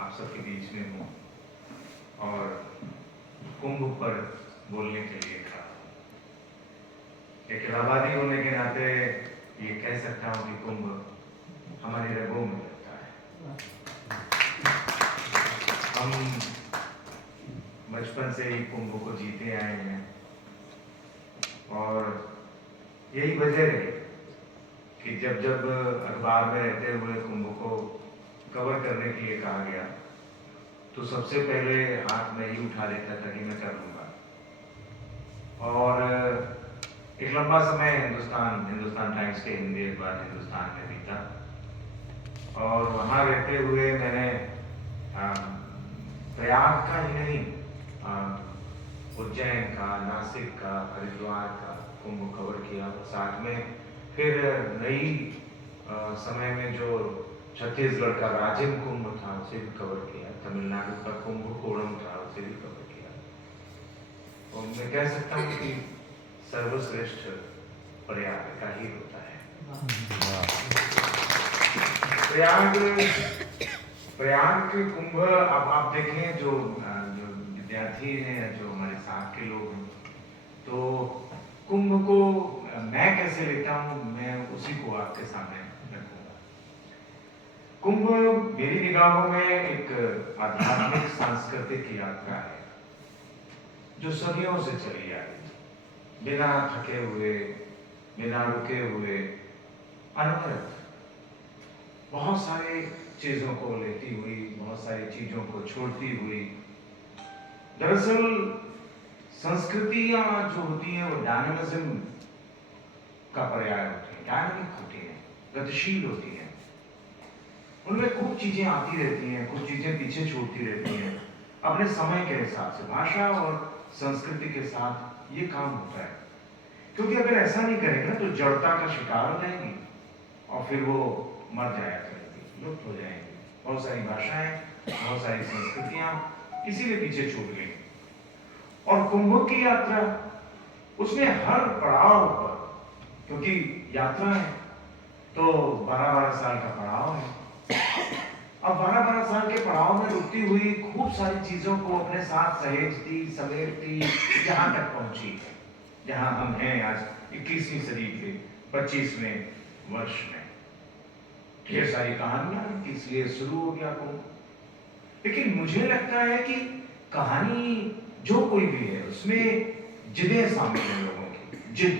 आप सबके बीच में हूँ और कुंभ पर बोलने के लिए खड़ा हूँ। एक इलाहाबादी होने के नाते ये कह सकता हूँ कि कुंभ हमारी रगों में लगता है। हम बचपन से ही कुंभ को जीते आए हैं और यही वजह है कि जब जब अखबार में रहते हुए कुंभ को कवर करने के लिए कहा गया तो सबसे पहले हाथ में ही उठा लेता था कि मैं कर लूँगा। और एक लंबा समय हिंदुस्तान टाइम्स के हिंदी अखबार हिंदुस्तान में बीता और वहाँ रहते हुए मैंने प्रयाग का ही नहीं, उज्जैन का, नासिक का, हरिद्वार का कुंभ कवर किया। साथ में फिर नई समय में जो छत्तीसगढ़ का राजिम कुंभ था उसे भी कवर किया, तमिलनाडु का कुंभकोणम था उसे भी कवर किया। और मैं कह सकता हूँ कि सर्वश्रेष्ठ प्रयाग का ही होता है। प्रयाग के कुंभ अब आप देखें, जो विद्यार्थी हैं, जो हमारे साथ के लोग हैं, तो कुंभ को मैं कैसे लेता हूँ, मैं उसी को आपके सामने रखूंगा। कुंभ मेरी निगाहों में एक आध्यात्मिक सांस्कृतिक यात्रा है जो सदियों से चली आ रही है, बिना थके हुए, बिना रुके हुए, अनवरत बहुत सारी चीजों को लेती हुई, बहुत सारी चीजों को छोड़ती हुई। दरअसल संस्कृतियां जो होती हैं वो डायनामिज्म का पर्याय होती है, डायनामिक होती है, गतिशील होती है। उनमें खूब चीजें आती रहती हैं, कुछ चीजें पीछे छूटती रहती हैं अपने समय के हिसाब से। भाषा और संस्कृति के साथ ये काम होता है, क्योंकि अगर ऐसा नहीं करेगा तो जड़ता का शिकार हो जाएगी और फिर वो मर जाया करेगी, लुप्त हो जाएगी। बहुत सारी भाषाएं, बहुत सारी संस्कृतियां इसीलिए पीछे छूट गई। और कुंभ की यात्रा, उसमें हर पड़ाव पर, क्योंकि यात्रा है तो 12-12 साल का पड़ाव है। अब 12-12 साल के पड़ाव में रुकती हुई खूब सारी चीजों को अपने साथ सहेजती, समेटती, यहाँ तक पहुंची जहां हम हैं आज 21वीं सदी के 25वें वर्ष में। ढेर सारी कहानियां, इसलिए शुरू हो गया कुंभ। लेकिन मुझे लगता है कि कहानी जो कोई भी है उसमें जिदें शामिल हैं लोगों की, जिद,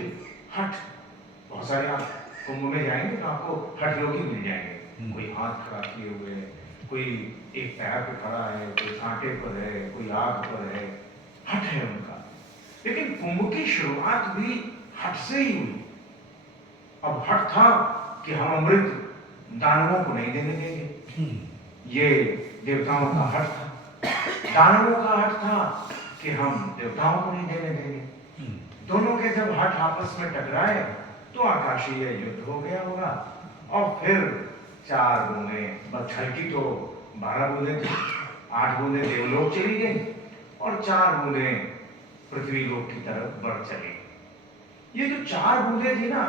हठ। बहुत सारे आप कुंभ में जाएंगे तो आपको हठ लोग ही मिल जाएंगे। कोई हाथ खड़ा किए हुए है, कोई एक पैर पे खड़ा है, कोई कांटे पर है, कोई आग पर है, हठ है उनका। लेकिन कुंभ की शुरुआत भी हठ से ही हुई। अब हठ था कि हम अमृत दानवों को नहीं देने देंगे, ये देवताओं का हठ था। दानवों का हठ था कि हम देवताओं को नहीं देने देंगे। दोनों के जब हठ आपस में टकराए तो आकाशीय युद्ध हो गया होगा। और फिर 4 बूंदें, बस हल्की तो 12 बूंदें थी, 8 बूंदें देवलोक चली गई और 4 बूंदें पृथ्वी लोक की तरफ बढ़ चली। ये जो 4 बूंदें थी ना,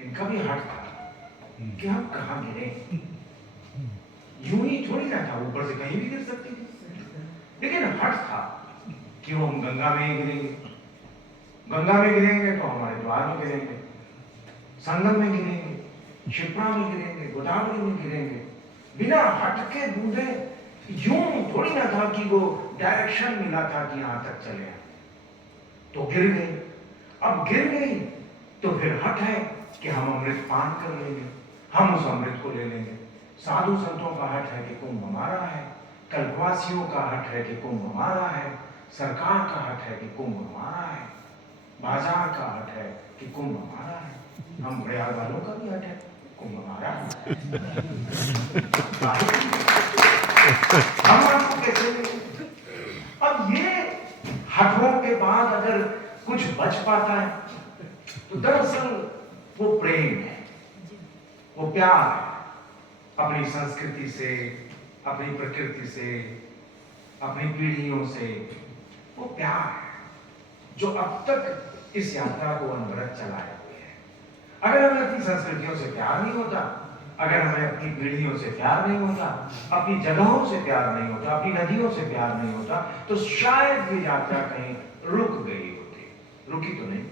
इनका भी हठ था कि हम कहाँ गिरे। यूं ही थोड़ी ना था, ऊपर से कहीं भी गिर सकती थी। लेकिन हठ था कि वो हम गंगा में ही गिरेंगे। गंगा में गिरेंगे तो हमारे द्वार में गिरेंगे, संगम में गिरेंगे, क्षिप्रा में गिरेंगे, गोदावरी में गिरेंगे। बिना हट के बूंदे, यूं थोड़ी ना था कि वो डायरेक्शन मिला था कि यहां तक चले, तो गिर गई। अब गिर गई तो फिर हट है कि हम अमृत पान कर लेंगे, हम उस अमृत को ले लेंगे। साधु संतों का हट है कि कुंभ हमारा है, कल्पवासियों का हट है कि कुंभ हमारा है, सरकार का हट है कि कुंभ हमारा है, बाजार का हट है कि कुंभ हमारा है, हम प्रयाग वालों का भी हट है, कुंभ हमारा है। हम आपको कैसे लेंगे? अब ये हटों के बाद अगर कुछ बच पाता है तो दरअसल वो प्रेम है, वो प्यार है अपनी संस्कृति से, अपनी प्रकृति से, अपनी पीढ़ियों से। वो प्यार है जो अब तक इस यात्रा को अनवरत चलाए हुए है। अगर हमें अपनी संस्कृतियों से प्यार नहीं होता अगर हमें अपनी पीढ़ियों से प्यार नहीं होता, अपनी जगहों से प्यार नहीं होता, अपनी नदियों से प्यार नहीं होता, तो शायद ये यात्रा कहीं रुक गई होती। रुकी तो नहीं,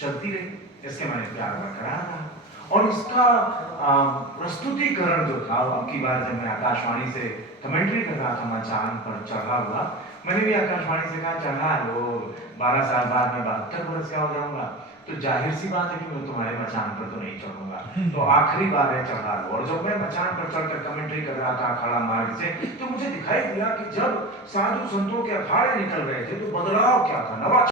चलती रही। इसके मैंने प्यार बरकरार रहा। और इसका प्रस्तुतिकरण जो था, अब की बार जब मैं आकाशवाणी से कमेंट्री कर रहा था, मैं चांद पर चढ़ा हुआ, मैंने भी आकाशवाणी से कहा चढ़ा लो, 12 साल बाद मैं 72 वर्ष का हो जाऊंगा, तो जाहिर सी बात है कि मैं तुम्हारे मचान पर तो नहीं चढ़ूंगा, तो आखिरी बार है चढ़ा लो। और जब मैं मचान पर चढ़कर कमेंट्री कर रहा था खड़ा मार्ग से, तो मुझे दिखाई दिया कि जब साधु संतों के अखाड़े निकल रहे थे तो बदलाव क्या था, नवा